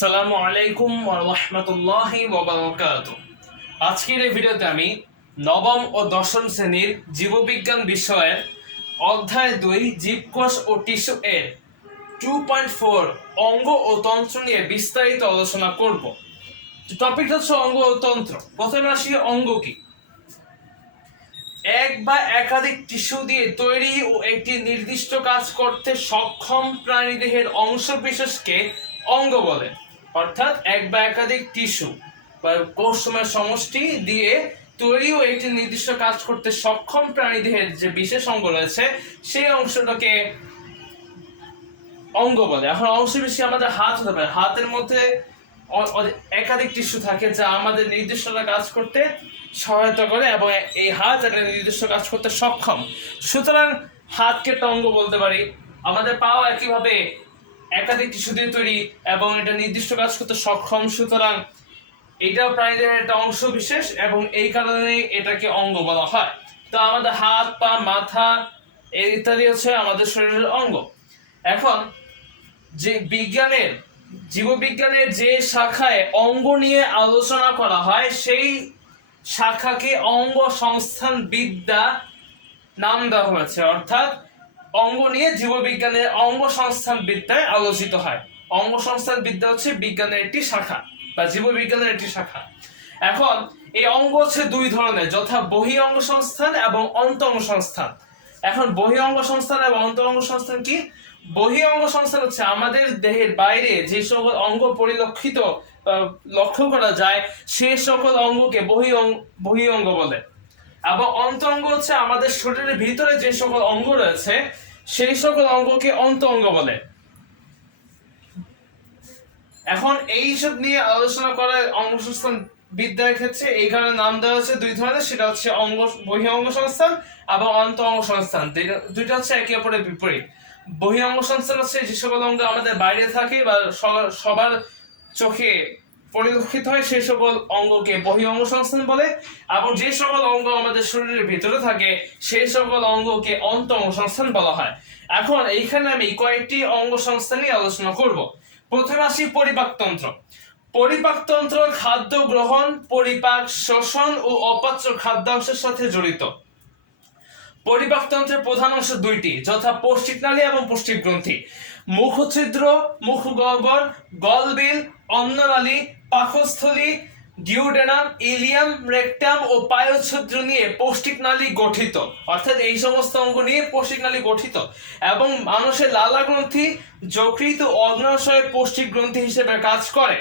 আসসালামু আলাইকুম ওয়া রাহমাতুল্লাহি ওয়া বারাকাতুহু। আজকের এই ভিডিওতে আমি নবম ও দশম শ্রেণীর জীববিজ্ঞান বিষয়ের অধ্যায় 2 জীবকোষ ও টিস্যু এর 2.4 অঙ্গ ও তন্ত্র নিয়ে বিস্তারিত আলোচনা করব। টপিক হচ্ছে অঙ্গ ও তন্ত্র। প্রথমে আসি অঙ্গ কি। এক বা একাধিক টিস্যু দিয়ে তৈরি ও একটি নির্দিষ্ট কাজ করতে সক্ষম প্রাণীদেহের অংশ বিশেষকে অঙ্গ বলে। অর্থাৎ এক বা একাধিক টিস্যু বা কোষসমূহের সমষ্টি দিয়ে তৈরি ও একটি নির্দিষ্ট কাজ করতে সক্ষম প্রাণীদেহের যে বিশেষ অঙ্গ রয়েছে সেই অংশটাকে অঙ্গ বলে। এখন অংশ বেশি আমাদের হাত হতে পারে, হাতের মধ্যে একাধিক টিস্যু থাকে যা আমাদের নির্দিষ্ট কাজ করতে সহায়তা করে এবং এই হাত একটা নির্দিষ্ট কাজ করতে সক্ষম, সুতরাং হাতকে একটা অঙ্গ বলতে পারি। আমাদের পাও একইভাবে একাধিক টিস্যু দিয়ে তৈরি এবং এটা নির্দিষ্ট কাজ করতে সক্ষম, সুতরাং এটাও প্রাণীদের একটা অংশ বিশেষ এবং এই কারণে এটাকে অঙ্গ বলা হয়। তো আমাদের হাত, পা, মাথা ইত্যাদি হচ্ছে আমাদের শরীরের অঙ্গ। এখন যে জীববিজ্ঞানের যে শাখায় অঙ্গ নিয়ে আলোচনা করা হয় সেই শাখাকে অঙ্গ সংস্থান বিদ্যা নাম দেওয়া হয়েছে। অর্থাৎ অঙ্গ নিয়ে জীববিজ্ঞানের অঙ্গ সংস্থান বিদ্যায় আলোচিত হয়। অঙ্গ সংস্থান বিদ্যা হচ্ছে বিজ্ঞানের একটি শাখা বা জীববিজ্ঞানের একটি শাখা। এখন এই অঙ্গ হচ্ছে দুই ধরনের, যথা বহি অঙ্গ সংস্থান এবং অন্ত অঙ্গ সংস্থান। এখন বহি অঙ্গ সংস্থান এবং অন্ত অঙ্গ সংস্থান কি? বহি অঙ্গ সংস্থান হচ্ছে আমাদের দেহের বাইরে যে সকল অঙ্গ পরিলক্ষিত লক্ষ্য করা যায় সে সকল অঙ্গকে বহি অঙ্গ বলে। এবং অন্ত অঙ্গ হচ্ছে আমাদের শরীরের ভিতরে যে সকল অঙ্গ রয়েছে সেই সকল অঙ্গকে অন্ত অঙ্গ বলে। এখন এইসব নিয়ে আলোচনা করা অঙ্গ সংস্থান বিদ্যার ক্ষেত্রে এই কারণে নাম দেওয়া হচ্ছে দুই ধরনের, সেটা হচ্ছে বহি অঙ্গ সংস্থান এবং অন্ত অঙ্গ সংস্থান। দুইটা হচ্ছে একে অপরের বিপরীত। বহি অঙ্গ সংস্থান হচ্ছে যে সকল অঙ্গ আমাদের বাইরে থাকে বা সবার চোখে পরিলক্ষিত হয় সেই সকল অঙ্গকে বহি অঙ্গ সংস্থান বলে, এবং যে সকল অঙ্গ আমাদের শরীরের ভিতরে থাকে সেই সকল অঙ্গকে অন্ত অঙ্গ সংস্থান বলা হয়। এখন এইখানে আমি কয়েকটি অঙ্গ সংস্থান নিয়ে আলোচনা করব। প্রথমে আসি পরিপাকতন্ত্র। পরিপাকতন্ত্র খাদ্য গ্রহণ, পরিপাক, শোষণ ও অপাচ্য খাদ্যাংশের সাথে জড়িত। পরিপাকতন্ত্রের প্রধান অংশ দুইটি, যথা পৌষ্টিকনালী এবং পৌষ্টিক গ্রন্থি। মুখছিদ্র, মুখগহ্বর, গলবিল, অন্ননালী, পাকস্থলী, ডিউডেনাম, ইলিয়াম, রেকটাম ও পায়োচ্ছিদ্র নিয়ে পৌষ্টিকনালী গঠিত। অর্থাৎ এই সমস্ত অঙ্গ নিয়ে পৌষ্টিকনালী গঠিত এবং মানুষের লালা গ্রন্থি, যকৃৎ ও অগ্নাশয়ে পৌষ্টিক গ্রন্থি হিসেবে কাজ করে।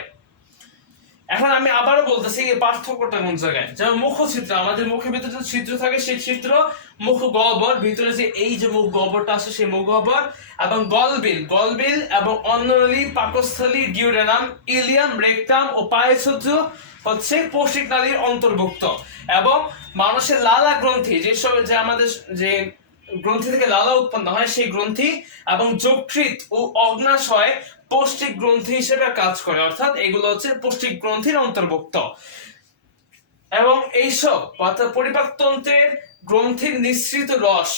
এখন আমি আবারও বলতেছি এই পার্থক্যটা কোন জায়গায়। যেমন মুখছিদ্র, আমাদের মুখের ভিতরে যে ছিদ্র থাকে সেই ছিদ্র, মুখগহ্বর, ভিতরে যে এই যে মুখগহ্বরটা আছে সেই মুখগহ্বর, এবং গলবিল এবং অন্ননালী, পাকস্থলী, ডিউডেনাম, ইলিয়াম, রেকটাম ও পায়োচ্ছিদ্র হচ্ছে পৌষ্টিক নালীর অন্তর্ভুক্ত। এবং মানুষের লালা গ্রন্থি, যে আমাদের যে গ্রন্থি থেকে লালা উৎপন্ন হয় সেই গ্রন্থি, এবং যকৃৎ ও অগ্নাশয় পৌষ্টিক গ্রন্থি হিসেবে কাজ করে। অর্থাৎ এগুলো হচ্ছে পৌষ্টিক গ্রন্থির অন্তর্ভুক্ত। এবং এইসব অর্থাৎ পরিপাকতন্ত্রের গ্রন্থির নিঃসৃত রস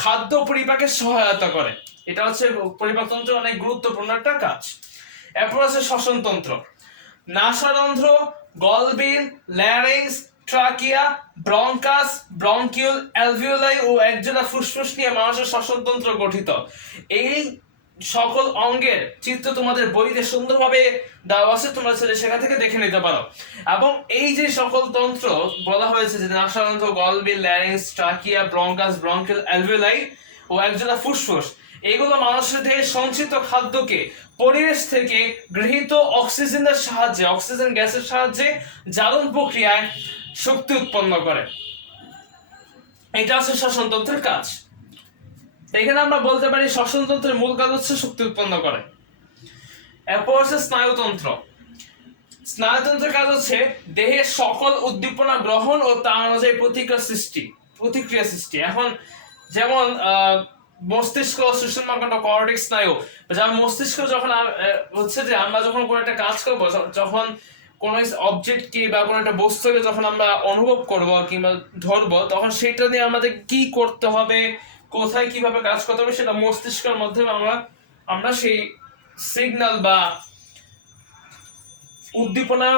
খাদ্য পরিপাকে সহায়তা করে। এটা হচ্ছে পরিপাকতন্ত্রের অনেক গুরুত্বপূর্ণ একটা কাজ। এরপর আছে শ্বসনতন্ত্র। নাসারন্ধ্র, গলবিল, larynx, trachea, bronchus, bronchiole, alveoli ও একজোড়া ফুসফুস নিয়ে মানুষের শ্বসনতন্ত্র গঠিত। এই সকল অঙ্গের চিত্র তোমাদের বইতে সুন্দরভাবে দেওয়া আছে, তোমরা সেখান থেকে দেখে নিতে পারো। এবং এই যে সকল তন্ত্র বলা হয়েছে, যে নাসারন্ধ্র, গলবিল, larynx, trachea, bronchus, bronchiole, alveoli ও একজোড়া ফুসফুস, এগুলো মানুষের দেহে সঞ্চিত খাদ্যকে পরিবেশ থেকে গৃহীত অক্সিজেনের সাহায্যে, অক্সিজেন গ্যাসের সাহায্যে জারণ প্রক্রিয়ায় শক্তি উৎপন্ন করে। এটা হচ্ছে শ্বসনতন্ত্রের কাজ। এখানে আমরা বলতে পারি শ্বসনতন্ত্রের মূল কাজ হচ্ছে শক্তি উৎপন্ন করে। এরপর হচ্ছে স্নায়ুতন্ত্র। স্নায়ুতন্ত্রের কাজ হচ্ছে দেহের সকল উদ্দীপনা গ্রহণ ও তার অনুযায়ী প্রতিক্রিয়া সৃষ্টি। এখন যেমন মস্তিষ্ক, সুষুম্নাখণ্ড, কর্টেক্স স্নায়ু, যেমন মস্তিষ্ক যখন হচ্ছে যে আমরা যখন কোনো একটা কাজ করবো, যখন কোনো অবজেক্টকে বা কোনো একটা বস্তুকে যখন আমরা অনুভব করব কিংবা ধরবো, তখন সেটা নিয়ে আমাদের কি করতে হবে, কোথায় কিভাবে কাজ করতে হবে, সেটা মস্তিষ্কের মাধ্যমে আমরা সেই সিগন্যাল বা উদ্দীপনা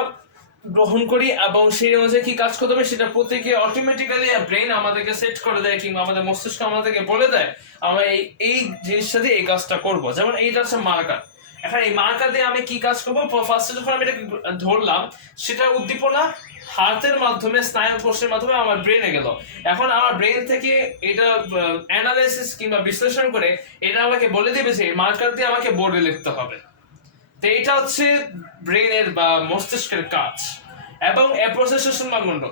গ্রহণ করি এবং সেই অনুযায়ী কি কাজ করতে হবে সেটা প্রত্যেকে অটোমেটিক্যালি ব্রেন আমাদেরকে সেট করে দেয়, কিংবা আমাদের মস্তিষ্ক আমাদেরকে বলে দেয় আমরা এই এই জিনিসটা দিয়ে এই কাজটা করব। যেমন এইটা হচ্ছে মার্কার। এখন এই মার্কার দিয়ে আমি কি কাজ করবো, ফার্স্টে যখন আমি এটাকে ধরলাম সেটা উদ্দীপনা হার্টের মাধ্যমে, স্নায়ু কোষের মাধ্যমে আমার ব্রেনে গেল। এখন আমার ব্রেন থেকে এটা অ্যানালাইসিস কিংবা বিশ্লেষণ করে এটা আমাকে বলে দিবে যে মার্কার দিয়ে আমাকে বোর্ডে লিখতে হবে। তো এটা হচ্ছে ব্রেনের বা মস্তিষ্কের কাজ। এবং এরপর হচ্ছে সুষুম্না কাণ্ড।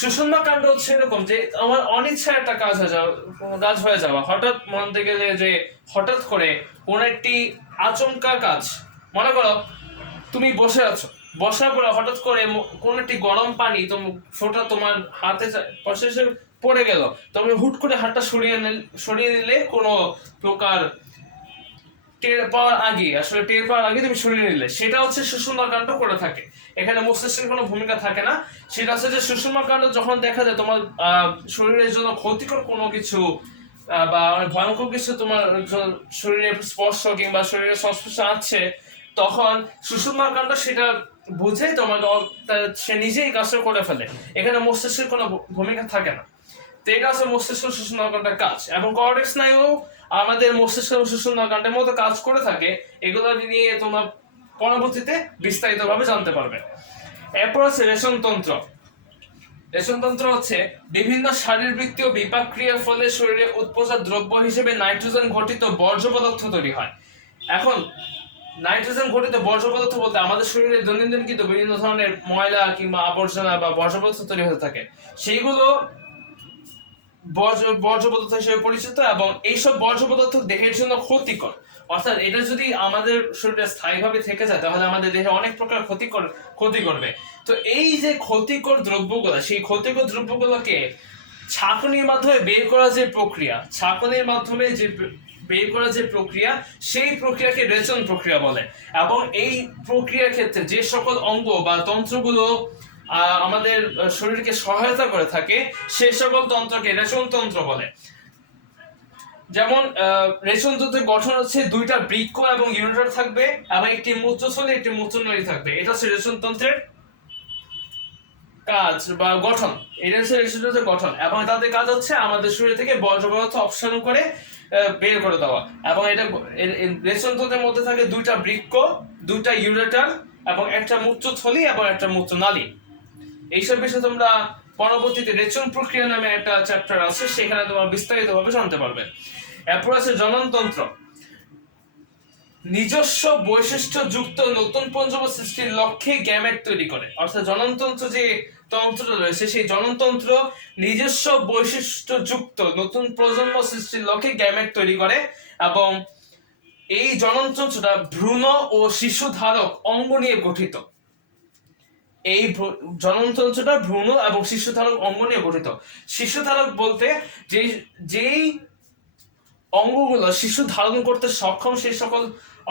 সুষুম্না কাণ্ড হচ্ছে এরকম যে আমার অনিচ্ছা একটা কাজ হয়ে যাওয়া, হঠাৎ মনে গেলে যে হঠাৎ করে কোন একটি আচমকা কাজ, মনে করো তুমি বসে আছো, বসার পরে হঠাৎ করে কোন একটি গরম পানি ফোঁটা তোমার হাতে পাশে পড়ে গেল, তুমি হুট করে হাতটা সরিয়ে নিলে কোনো প্রকার টের পাওয়ার আগে তুমি সরিয়ে নিলে, সেটা হচ্ছে সুষুম্না কাণ্ড করে থাকে। এখানে মস্তিষ্কের কোনো ভূমিকা থাকে না। সেটা হচ্ছে যে সুষুম্না কাণ্ড যখন দেখা যায় তোমার শরীরের জন্য ক্ষতিকর কোনো কিছু বা ভয়ঙ্কর কিছু তোমার শরীরে স্পর্শ কিংবা শরীরের সংস্পর্শে আছে, তখন সুষুম্না কাণ্ড সেটা বুঝে তোমাকে সে নিজেই কাজটা করে ফেলে। এখানে মস্তিষ্কের কোনো ভূমিকা থাকে না। তো এটা হচ্ছে মস্তিষ্ক সুষুম্না কাণ্ডের কাজ। এবং কর্টেক্স স্নায়ু আমাদের মস্তিষ্ক সুষুম্না কাণ্ডের মতো কাজ করে থাকে। এগুলো নিয়ে তোমরা পরবর্তীতে বিস্তারিতভাবে জানতে পারবে। এরপর হচ্ছে রেশনতন্ত্র। রেশনতন্ত্র হচ্ছে বিভিন্ন শারীরবৃত্তীয় বিপাক ক্রিয়ার ফলে শরীরে উৎপোজা দ্রব্য হিসেবে নাইট্রোজেন ঘটিত বর্জ্য পদার্থ তৈরি হয়। এখন নাইট্রোজেন ঘটিত বর্জ্য পদার্থ বলতে আমাদের শরীরে দৈনন্দিন কিন্তু বিভিন্ন ধরনের ময়লা কিংবা আবর্জনা বা বর্জ্য পদার্থ তৈরি হতে থাকে, সেইগুলো বর্জ্য পদার্থ হিসেবে পরিচিত। এবং এইসব বর্জ্য পদার্থ দেহের জন্য ক্ষতিকর, অর্থাৎ এটা যদি আমাদের শরীরে স্থায়ীভাবে থেকে যায় তাহলে আমাদের দেহে অনেক প্রকার ক্ষতি করবে। তো এই যে ক্ষতিকর দ্রব্যগুলো, সেই ক্ষতিকর দ্রব্যগুলোকে ছাঁকনির মাধ্যমে বের করা যে প্রক্রিয়া, সেই প্রক্রিয়াকে রেচন প্রক্রিয়া বলে। এবং এই প্রক্রিয়ার ক্ষেত্রে যে সকল অঙ্গ বা তন্ত্রগুলো আমাদের শরীরকে সহায়তা করে থাকে, সেই সকল তন্ত্রকে রেচনতন্ত্র বলে। যেমন রেশনতন্ত্রের গঠন হচ্ছে দুইটা বৃক্ক এবং ইউরেটার থাকবে এবং একটি মূত্রথলি একটি মূত্রনলী থাকবে। এটা হচ্ছে রেশনতন্ত্রের কাজ বা গঠন। এটা হচ্ছে রেশনতন্ত্রের গঠন এবং তাদের কাজ হচ্ছে আমাদের শরীর থেকে বর্জ্য পদার্থ অপসারণ করে বের করে দেওয়া। এবং এটা রেশনতন্ত্রের মধ্যে থাকে দুইটা বৃক্ক, দুইটা ইউরেটার এবং একটা মূত্রথলি এবং একটা মূত্রনালী। এইসব বিষয়ে তোমরা পরবর্তীতে রেচন প্রক্রিয়া নামে একটা চ্যাপ্টার আছে, সেখানে তোমরা বিস্তারিতভাবে জানতে পারবে। এরপর আছে জননতন্ত্র। নিজস্ব বৈশিষ্ট্য যুক্ত নতুন পুঞ্জব সৃষ্টির লক্ষ্যে গ্যামেট তৈরি করে। অর্থাৎ জননতন্ত্র যে তন্ত্র রয়েছে, সেই জননতন্ত্র নিজস্ব বৈশিষ্ট্য যুক্ত নতুন প্রজন্ম সৃষ্টির লক্ষ্যে গ্যামেট তৈরি করে। এবং এই জননতন্ত্রটা ভ্রূণ ও শিশু ধারক অঙ্গ নিয়ে গঠিত। এই জননতন্ত্রটা ভ্রূণ এবং শিশু ধারক অঙ্গ নিয়ে গঠিত। শিশু ধারক বলতে যেই অঙ্গগুলো শিশু ধারণ করতে সক্ষম, সেই সকল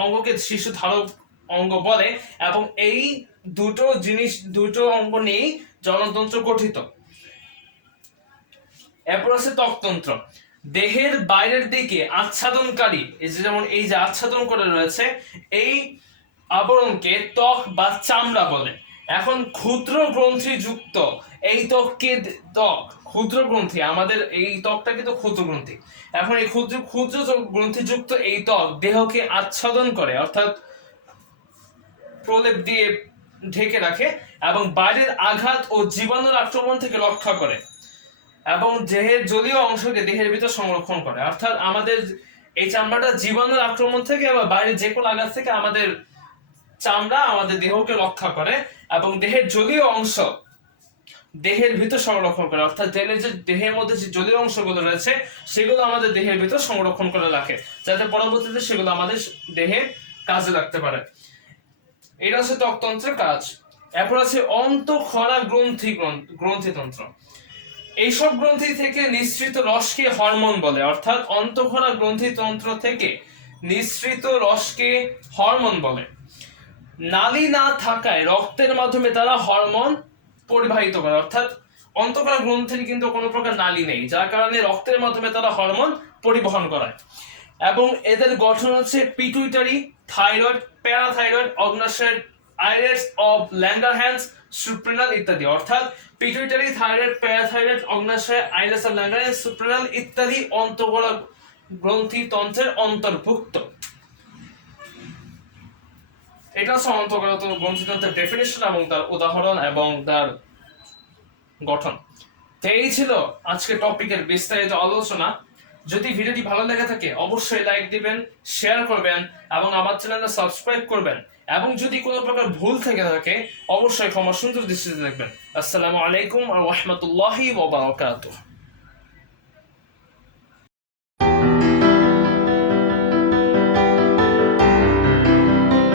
অঙ্গকে শিশু ধারক অঙ্গ বলে। এবং এই দুটো অঙ্গ নিয়েই জননতন্ত্র গঠিত। এরপর আছে ত্বকতন্ত্র। দেহের বাইরের দিকে আচ্ছাদনকারী, যেমন এই যে আচ্ছাদন করে রয়েছে, এই আবরণকে ত্বক বা চামড়া বলে। এখন ক্ষুদ্র গ্রন্থি যুক্ত এই ক্ষুদ্র গ্রন্থি, আমাদের এই ত্বকটা কিন্তু ক্ষুদ্র গ্রন্থি। এখন এই ক্ষুদ্র গ্রন্থি যুক্ত এই ত্বক দেহকে আচ্ছাদন করে, অর্থাৎ প্রলেপ দিয়ে ঢেকে রাখে এবং বাইরের আঘাত ও জীবাণুর আক্রমণ থেকে রক্ষা করে এবং দেহের জলীয় অংশকে দেহের ভিতর সংরক্ষণ করে। অর্থাৎ আমাদের এই চামড়াটা জীবাণুর আক্রমণ থেকে বা বাইরের যে কোনো আঘাত থেকে আমাদের চামড়া আমাদের দেহকে রক্ষা করে এবং দেহের জলীয় অংশ দেহের ভিতর সংরক্ষণ করে। অর্থাৎ দেহের মধ্যে যে জলীয় অংশগুলো রয়েছে সেগুলো আমাদের দেহের ভিতর সংরক্ষণ করে রাখে, যাতে পরবর্তীতে সেগুলো আমাদের দেহে কাজে লাগতে পারে। এটা হচ্ছে ত্বকতন্ত্রের কাজ। এরপর আছে অন্তঃক্ষরা গ্রন্থিতন্ত্র। এইসব গ্রন্থি থেকে নিঃসৃত রসকে হরমোন বলে। অর্থাৎ অন্তঃক্ষরা গ্রন্থিতন্ত্র থেকে নিঃসৃত রসকে হরমোন বলে। নালী না থাকায় রক্তের মাধ্যমে তারা হরমোন পরিবাহিত করে। অর্থাৎ অন্তঃক্ষরা গ্রন্থির কিন্তু কোনো প্রকার নালী নেই, যার কারণে রক্তের মাধ্যমে তারা হরমোন পরিবহন করায়। এবং এদের গঠন হচ্ছে পিটুইটারি, থাইরয়েড, প্যারাথাইরয়েড, অগ্ন্যাশয় আইলেটস অফ ল্যাঙ্গারহ্যান্স সুপ্রেনাল ইত্যাদি, অর্থাৎ পিটুইটারি, থাইরয়েড, প্যারাথাইরয়েড, অগ্নাশয়, আইলেটস অফ ল্যাঙ্গারহ্যান্স সুপ্রেনাল ইত্যাদি অন্তঃগোড়া গ্রন্থিতন্ত্রের অন্তর্ভুক্ত। এটা হচ্ছে অন্তঃগোড়া গ্রন্থিতন্ত্রের ডেফিনিশন এবং তার উদাহরণ এবং তার গঠন। তো এই ছিল আজকে টপিকের বিস্তারিত আলোচনা। যদি ভিডিওটি ভালো লেগে থাকে অবশ্যই লাইক দিবেন, শেয়ার করবেন এবং আমার চ্যানেলটা সাবস্ক্রাইব করবেন, এবং যদি কোনো প্রকার ভুল থেকে থাকে অবশ্যই ক্ষমা সুন্দর দৃষ্টিতে দেখবেন। আসসালামু আলাইকুম ওয়া রাহমাতুল্লাহি ওয়া বারাকাতুহু।